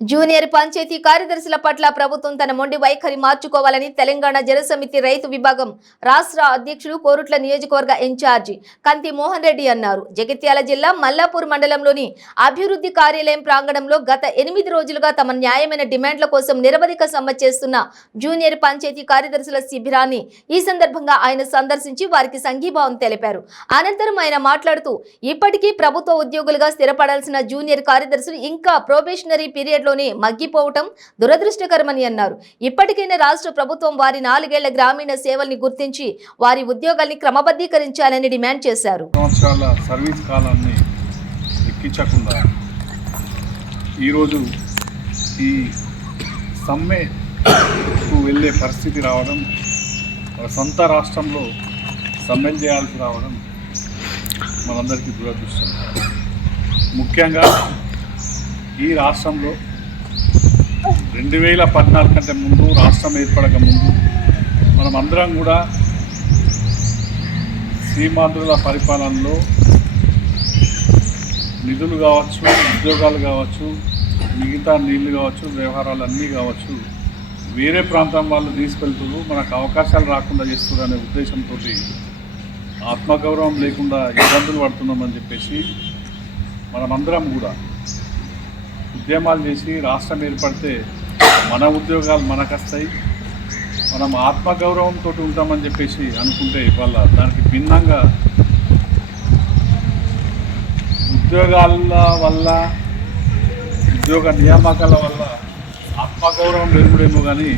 Junior panchayat కార్యదర్శుల పట్ల ప్రభుత్వం తన మొండి వైఖరి మార్చుకోవాలని తెలంగాణ జనసమితి రైతు విభాగం రాష్ట్ర అధ్యక్షుడు కోరుట్ల నియోజకవర్గ ఇన్ఛార్జి కంతి మోహన్ రెడ్డి అన్నారు. జగిత్యాల జిల్లా మల్లాపూర్ మండలంలోని అభివృద్ధి కార్యాలయం ప్రాంగణంలో గత 8 రోజులుగా తమ న్యాయమైన డిమాండ్ల కోసం నిరవధిక సమ్మె చేస్తున్న జూనియర్ పంచాయతీ కార్యదర్శుల శిబిరాన్ని ఈ సందర్భంగా ఆయన సందర్శించి వారికి సంఘీభావం తెలిపారు. అనంతరం ఆయన మాట్లాడుతూ ఇప్పటికీ ప్రభుత్వ ఉద్యోగులుగా స్థిరపడాల్సిన జూనియర్ కార్యదర్శులు ఇంకా ప్రొబేషనరీ పీరియడ్ మగ్గిపోవటం దురదృష్టకరమని అన్నారు. ఇప్పటికైనా రాష్ట్ర ప్రభుత్వం వారి 4 ఏళ్ల గ్రామీణ సేవల్ని గుర్తించి వారి ఉద్యోగాల్ని క్రమబద్ధీకరించాలని డిమాండ్ చేశారు. సంవత్సరాల సర్వీస్ కాలాన్ని ఎక్కించకుండా ఈరోజు ఈ సమ్మెకు వెళ్ళే పరిస్థితి రావడం, మన సొంత రాష్ట్రంలో సమ్మెలు చేయాల్సి రావడం మనందరికీ దురదృష్టం. ముఖ్యంగా ఈ రాష్ట్రంలో 2014 కంటే ముందు, రాష్ట్రం ఏర్పడక ముందు మనమందరం కూడా శ్రీమంతుల పరిపాలనలో నిధులు కావచ్చు, ఉద్యోగాలు కావచ్చు, మిగతా నీళ్లు కావచ్చు, వ్యవహారాలు అన్నీ కావచ్చు వేరే ప్రాంతం వాళ్ళు తీసుకెళ్తున్నారు, మనకు అవకాశాలు రాకుండా చేస్తున్నారు అనే ఉద్దేశంతో ఆత్మగౌరవం లేకుండా ఇబ్బందులు పడుతున్నామని చెప్పేసి మనమందరం కూడా ఉద్యమాలు చేసి రాష్ట్రం ఏర్పడితే మన ఉద్యోగాలు మనకు వస్తాయి, మనం ఆత్మగౌరవంతో ఉంటామని చెప్పేసి అనుకుంటే ఇవాళ దానికి భిన్నంగా ఉద్యోగాల వల్ల, ఉద్యోగ నియామకాల వల్ల ఆత్మగౌరవం పెరుగుడేమో కానీ